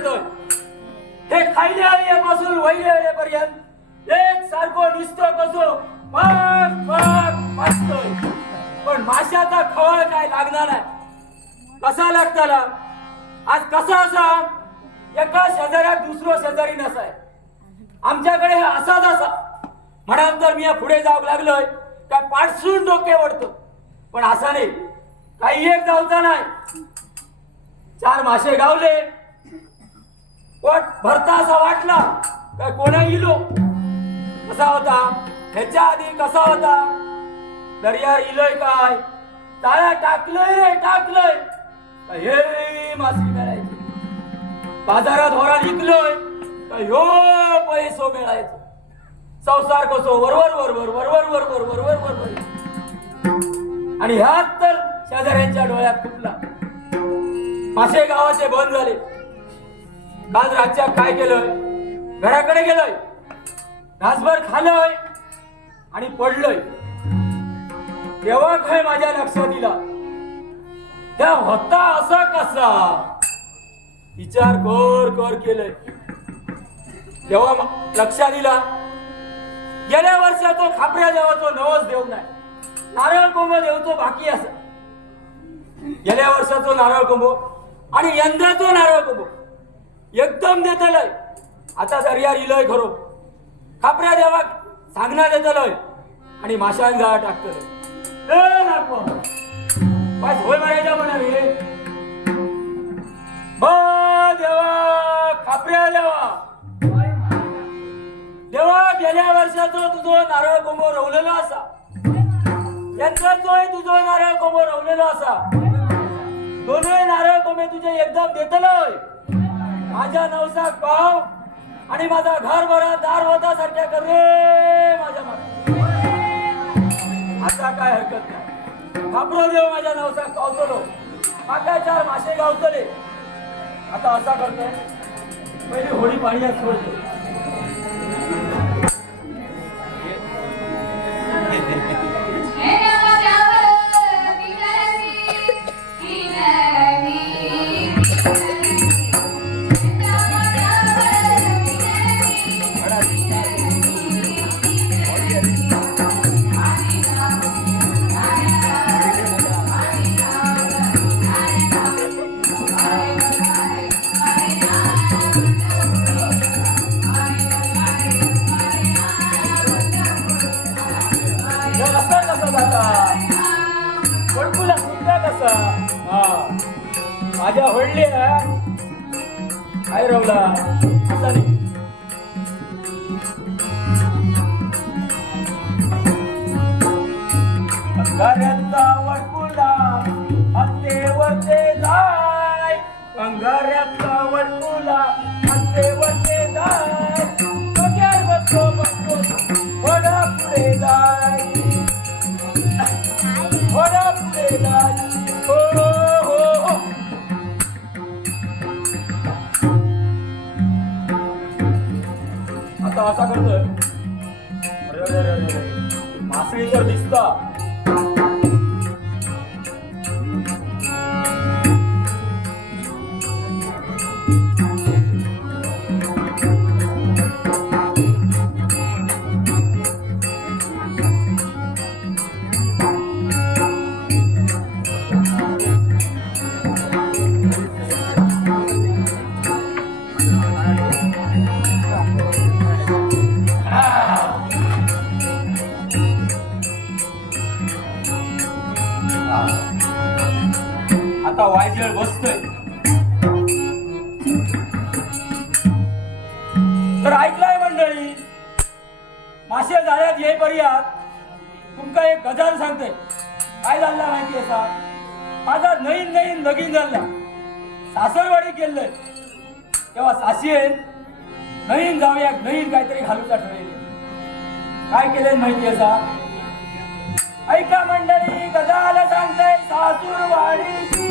येतोय. हे खायले आल्यापासून वैले पर्यंत एक सारखो नुसतं कसो पाक पाक पाचतोय पण माशाचा खवळ काय लागणार नाही कसा लागताला आज कसा असा? एका शेजाऱ्यात दुसरो शेजारी नसाय. आमच्याकडे असाच असा. म्हणानंतर मी पुढे जाऊ लागलोय काय पाठसून डोके वडतो पण असा नाही. काही एक जाऊचा नाही. चार मासे गावले पण भरता असा वाटला? काय कोणा इलो? कसा होता? ह्याच्या आधी कसा होता? दर्यार इलोय काय? ताळ्या टाकलंय रे टाकलंय. हे मासे मिळायचे? बाजारात होरा विकलोय. काय ह्यो पैसो मिळायचो? संसार कसो? वरवर वरवर वरवर वरवर वरवर वरवर. आणि ह्यात तर शेजाऱ्यांच्या डोळ्यात फुटला मासे गावाचे बंद झाले. काल रातच्या काय केलंय घराकडे गेलोय. घासभर खाल्लोय आणि पडलोय. तेव्हा काय माझ्या लक्षात दिला? त्या होता असा कसा? विचार कर कर केलंय. तेव्हा लक्षात दिला गेल्या वर्षा तो खापऱ्या देवाचो नवस देव नाही नारळ कोंब देवचो बाकी असा. गेल्या वर्षाचो नारळ कोंबो आणि यंदाचो नारळ कोंबो एकदम देतलय. आता दर्यार इलय खरो. खापऱ्या देवाक सांगना देतलय. आणि माशान जाळ टाकतलय. बस होय मारायच्या म्हणाले ब देवा खापऱ्या देवा. देवा गेल्या वर्षाचो तुझो नारळ कोंबो रवलेलो असा. यंत्राचोय तुझो नारळ कोंबो रवलेलो असा. दोनूय नारळ कोंबे तुझे एकदम देतलय. माझ्या नवसाक पाव आणि माझा घर भरा दार होता सारख्या कर रे माझ्या आता काय हरकत नाही. घाबरो देव माझ्या नवसाक पावतलो. माका चार मासे गावतले. आता असा करतोय. पहिली होळी पाणी सोडते पडकुला सुद्धा कसा? हा. माझ्या होडल्या काय रवला असा नाही अंगाऱ्याचा आता असा करतोय. मासळी जर दिसता तुमका एक गजाल सांगते. काय झालं माहिती आहे माझा नवीन नवीन लगीन झाला. सासरवाडी केलंय तेव्हा सासियेन नवीन जाऊया नवीन काहीतरी घालूचा ठरवले काय केलं माहिती असा ऐका मंडळी गजाल सांगताय सासूरवाडीची.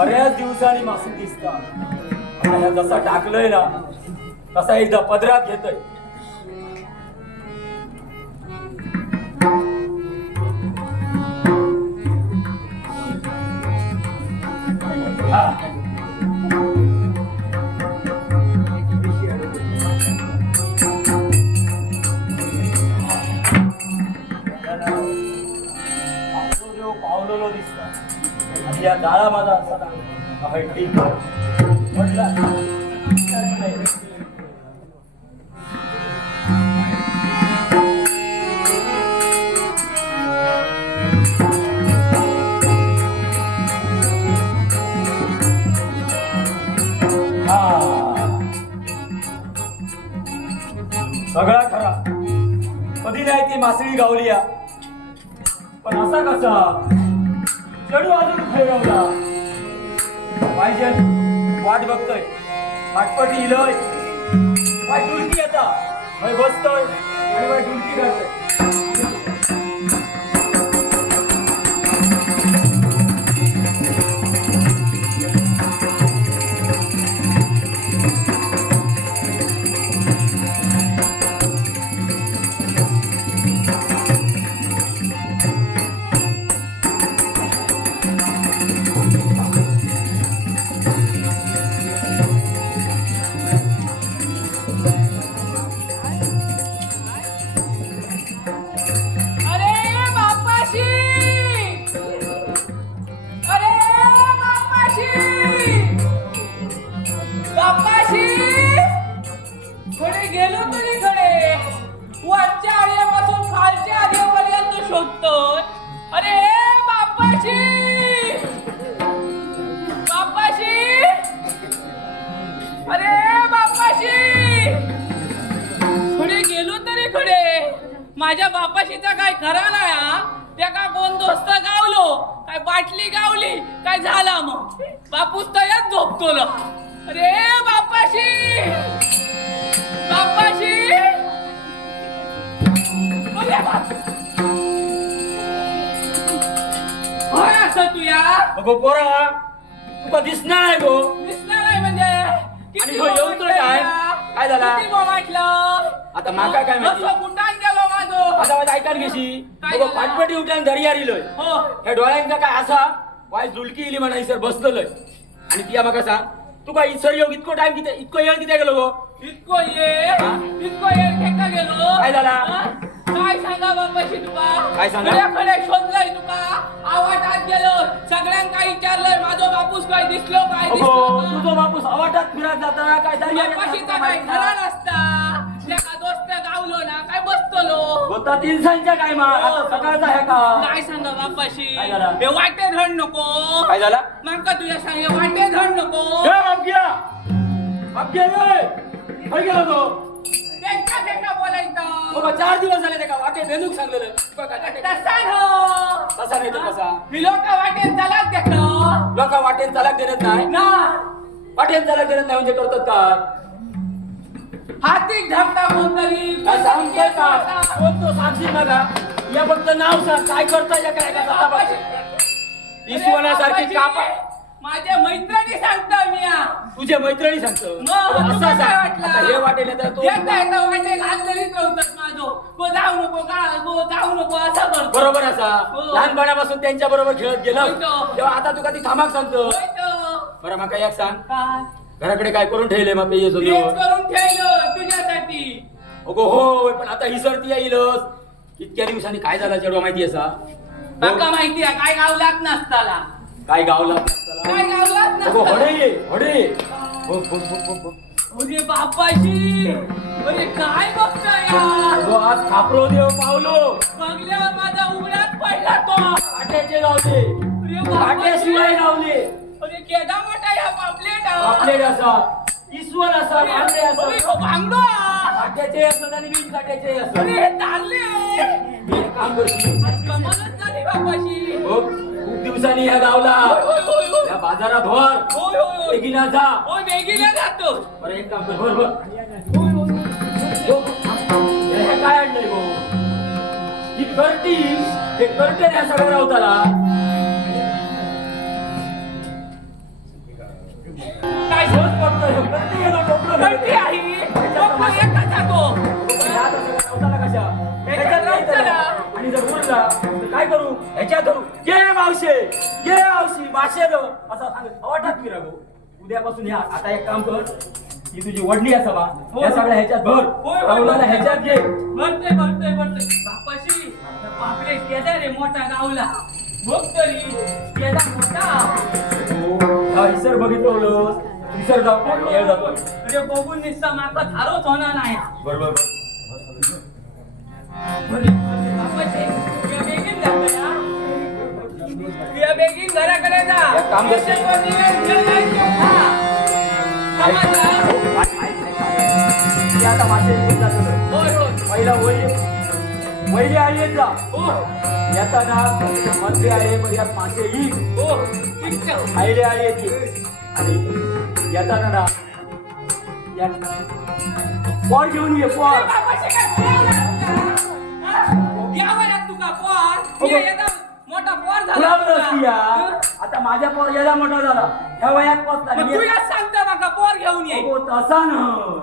बऱ्याच दिवसांनी मासूक दिसता जसा टाकलंय ना तसा एकदा पदरात घेतोय हा. या जाळा माझा असा ठीक म्हटलं सगळा खरा. कधी नाही ती मासळी गावली पण असा कसा? चढू अजून खैरवला पाहिजे वाट बघतोय. पाटपटी इलय. वाट डुलकी येता हय बसतोय आणि वाट डुलकी करतोय गेलो तरी थोडे वरच्या आळ्यापासून खालच्या आळ्यापर्यंत शोधतोय. अरे बापाशी बापाशी अरे बापाशी पुढे गेलो तरी कडे माझ्या बापाशीचा काय खरा नाही त्या का कोण दोस्त गावलो? काय बाटली गावली? काय झाला मग? बापूस तयात झोपतो ना अरे बापाशी अगो पोरा तुका दिसणार आहे गो दिसणार नाही म्हणजे आणि हो येऊतोय काय? काय झाला? आता माका काय माहिती? असं गुंडान गेलो माझो आता माझं ऐकान घेशी काय झालं? पाटपटी उठल्यान दर्यार इलोय हो ह्या डोळ्यांका काय असा वाय जुलकी इली म्हणा इसर बसलोय आणि ती म्हाका सांग तुका इसर योग इतको टाइम किती इतको येळ किती गेलो गो इतको ये? इतको ये गेलो काय झाला? हा? काय सांगा बापाशी तुका काय सांगा? शोधलंय तुका. आवाटात गेलो. सगळ्यांका विचारलंय माझो बापूस काय दिसलो काय अगो दिसलो तुझो बापूस अवाटात फिरत जाता काय बापाशीचा काय खरा? नसता दोस्त गावलो ना काय बसतलो? होता दिवसांच्या टायमा आता सकाळचा आहे का? काय सांगा बापाशी काय झालं? हे वाटे धड नको. काय झाला? माका तुझ्या सांगे वाटे धड नको. हे बापग्या बापग्या रे! काय तो. बाबा चार दिवस झाले का वाटे बेंदूक सांगलेलं. बघा, तसा हो. कसा नाही तर कसा मी लोक वाटे चलाच देखलो लोक वाटेन चालक देत नाही? ना. वाटेन चालक देत नाही म्हणजे करतात काय हातीक धमका कोणतरी सांगते का? कोण तो सांगशील ना का या फक्त नाव सांग. काय करता या काय का सत्तापाशी? इसवण्यासारखी कापा. माझ्या आ. तुझे मैत्रिणी सांगतो. मग असं तुला काय सांग. वाटलं? आता हे वाटेल तर तू वाटे माझं गो जाऊ नको का गो जाऊ नको असं करतो बरोबर असा. हो. लहानपणापासून त्यांच्या बरोबर खेळत गेलो. होय. तेव्हा आता तुका ती थांबाक सांगतो. होय तर. बरं मग एक सांग. काय? घराकडे काय करून ठेवले मग पेय तेच करून ठेवलं तुझ्यासाठी. अगो होय पण आता ही सरती येईलच इतक्या दिवसांनी काय झालं चेडवा माहिती असा माहिती आहे काय गावलाच नसताला. काय गावला काय हडे. अरे अरे काय बघतोय अगो आज खापरो देव पावलो. बघल्यावर माझा उघड्यात पडला तो. आट्याचे अरे आट्याशिवाय अरे. केदा मोठा या पापलेट. आपले असा. ईश्वर असा भांडे अरे असा भांगडो. हा. आट्याचे असत आणि वीज काट्याचे असत अरे हे तारले मी एक काम. करतो आज कमालच झाली बापाशी. हो, खूप दिवसांनी ह्या गावला. बाजारात भर. होय होय होय. जा. होय जातो. बरं एक काम कर भर भर. होय होय होय. हो, हे हे काय आणलंय भाऊ ही करटी ते करटे या सगळ्या रावताला काय बघतोय, हो, करटी टोपलं. आणि जर उरला तर काय करू? ह्याच्यात धरू ये मावशे ये मावशी माशे दो असं सांगत अवाटात मी रागो उद्यापासून ह्या आता एक काम कर ही तुझी वडली असा बा होय. या सगळ्या ह्याच्यात भर होय, होय, राहुलाला होय. ह्याच्यात घे. भरते भरते भरते. बापाशी बापरे केदा रे मोठा गावला. बघ तरी केदा मोठा. हा इसर बघितलं इसर येळ जातो अरे बघून निसता माका थारोच होणार नाही. बरोबर. बेगीन घराकडे जा काम आता मासे पहिला वैली वैली जा हो येताना मध्ये आहे पण यात मासे हो आहे. आणि येताना ना यात घेऊन ये पोर मोठा पोर झाला. या आता माझ्या पोर याला मोठा झाला. ह्या वयात मग तू याच सांगता माका पोर घेऊन ये. तसा ना.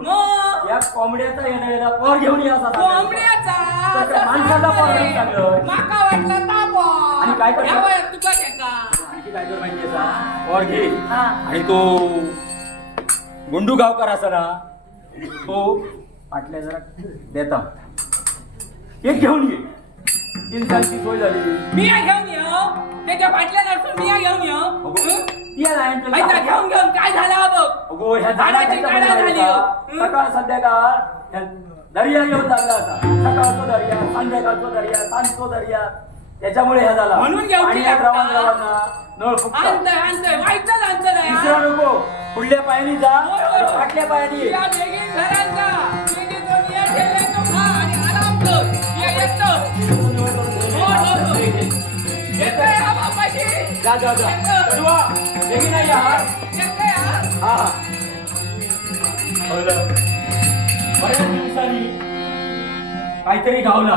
मग या कोंबड्याचा येणं याला पोर घेऊन ये असा सांगायचा. कोंबड्याचा? माणसाचा पोर सांगतोय. नाही सांगत. माका वाटलं ताप आणि काय करतो? या वयात तुका आणखी काय कर माहितीये का? पोर घे. हा. आणि तो गुंडू गावकर असा ना तो पाटल्या जरा देता. एक घेऊन ये. इंसांची सोय झाली मी या घेऊन ये हो. त्याच्या फाटल्या नसून मी या घेऊन ये हो. हं? आहे आहे, घेऊन घेऊन काय झालं हा बघ अगो, ह्या झाडाची काढा झाली होता. हो. हं? सकाळ संध्याकाळ ह्या दर्या येऊन लागला होता सकाळचो दर्या संध्याकाळचो दर्या सांजचो दर्या त्याच्यामुळे ह्या झाला म्हणून घेऊन आणि गेला या होता. गावात गावांना नळ फुटतात आणतंय आणतंय नको पुढल्या पायानी जा होय, होय, होय. पाटल्या पायानी ये. या बेगीन घरात जा. जा जा जा. कडवा लेगी नाही या येतोय हा. कळलं. बऱ्याच दिवसांनी काहीतरी गावला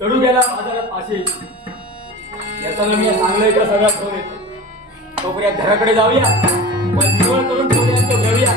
चढू गेला बाजारात मासे येताना मी सांगलंय का सगळ्यात येतो तोपर्यंत घराकडे जाऊया. पण निवड करून ठेवूया तो घेऊया